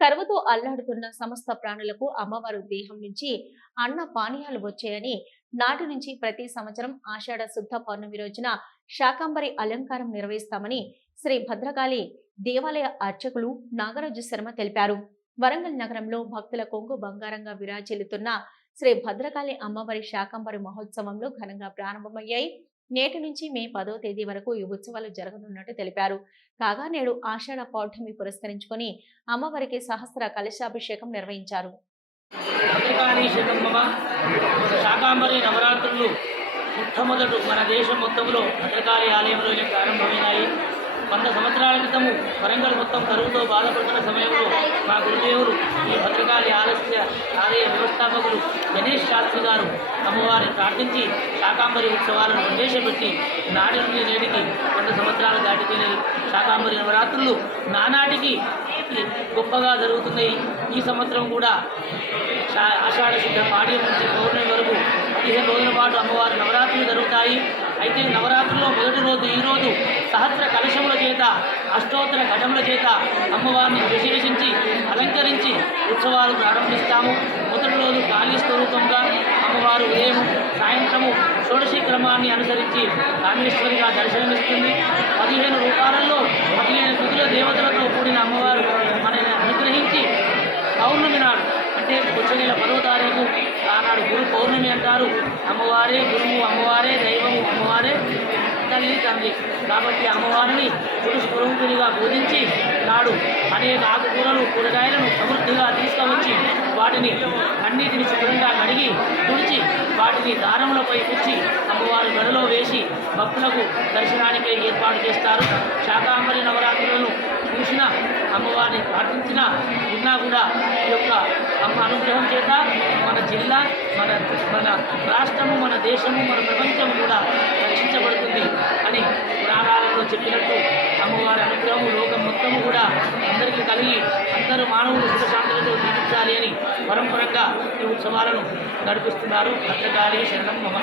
కరువుతో అల్లాడుతున్న సమస్త ప్రాణులకు అమ్మవారు దేహం నుంచి అన్న పానీయాలు వచ్చాయని నాటి నుంచి ప్రతి సంవత్సరం ఆషాఢ శుద్ధ పౌర్ణమి రోజున శాకంబరి అలంకారం నిర్వహిస్తామని శ్రీ భద్రకాళి దేవాలయ అర్చకులు నాగరాజు శర్మ తెలిపారు. వరంగల్ నగరంలో భక్తుల కొంగు బంగారంగా విరాజిల్లుతున్న శ్రీ భద్రకాళి అమ్మవారి శాకంబరి మహోత్సవంలో ఘనంగా ప్రారంభమయ్యాయి. నేటి నుంచి మే 10వ తేదీ వరకు ఈ ఉత్సవాలు జరగనున్నట్టు తెలిపారు. కాగా నేడు ఆషాఢ పౌర్ణమి పురస్కరించుకొని అమ్మవారికి సహస్ర కలశాభిషేకం నిర్వహించారు. శాకంబరి నవరాత్రులు మొట్టమొదట మన దేశం మొత్తంలో భద్రకాళి ఆలయంలో ప్రారంభమైనాయి. 100 సంవత్సరాల క్రితము వరంగల్ మొత్తం కరువుతో బాధపడుతున్న సమయంలో మా గురుదేవులు ఈ భద్రకాళి ఆలయ వ్యవస్థాపకులు గణేష్ శాస్త్రి గారు అమ్మవారిని ప్రార్థించి శాకంబరి ఉత్సవాలను ప్రవేశపెట్టి నాటి నుండి నేటికి 100 సంవత్సరాలు దాటిపోయినాయి. శాకంబరి నవరాత్రులు నానాటికి గొప్పగా జరుగుతున్నాయి. ఈ సంవత్సరం కూడా ఆషాఢ శుద్ధ పాడ్యం నుంచి పౌర్ణమి వరకు 15 రోజుల పాటు అమ్మవారి నవరాత్రులు జరుగుతాయి. అయితే నవరాత్రుల్లో మొదటి రోజు ఈరోజు సహస్ర కలశముల చేత అష్టోత్తర ఘటముల చేత అమ్మవారిని విశేషించి అలంకరించి ఉత్సవాలు ప్రారంభిస్తాము. మొదటి రోజు కాళీ స్వరూపంగా అమ్మవారు ఉదయం సాయంత్రము షోడశి క్రమాన్ని అనుసరించి కాళేశ్వరిగా దర్శనమిస్తుంది. 15 రూపాలలో 15 తుదుల దేవతలతో కూడిన అమ్మవారు మనల్ని అనుగ్రహించి పౌర్ణమి నాడు అంటే వచ్చే నెల 10వ తారీఖు ఆనాడు గురు పౌర్ణమి అంటారు. అమ్మవారే గురువు, అమ్మవారే దైవము, అమ్మవారే తల్లి తండ్రి. కాబట్టి అమ్మవారిని గురు స్వరూపిణిగా పూజించి నాడు అనేక ఆకుకూరలు కూరగాయలను సమృద్ధిగా తీసుకువచ్చి వాటిని అన్నిటిని శుభ్రంగా కడిగి తుడిచి వాటిని దారములపై పుచ్చి అమ్మవారి మెడలో వేసి భక్తులకు దర్శనానికై ఏర్పాటు చేస్తారు. శాకంబరి నవరాత్రులను చూసిన అమ్మవారిని ప్రార్థించిన ఉన్నా కూడా ఈ యొక్క అమ్మ అనుగ్రహం చేత మన జిల్లా, మన రాష్ట్రము, మన దేశము, మన ప్రపంచం కూడా రక్షించబడుతుంది అని పురాణాలలో చెప్పినట్టు అమ్మవారి అనుగ్రహము లోకం మొత్తము కూడా అందరికీ కలిగి అందరూ మానవులు సుఖశాంతులతో జీవించాలి అని పరంపరంగా ఈ ఉత్సవాలను నడిపిస్తున్నారు. భద్రకాళి శరణం మమ.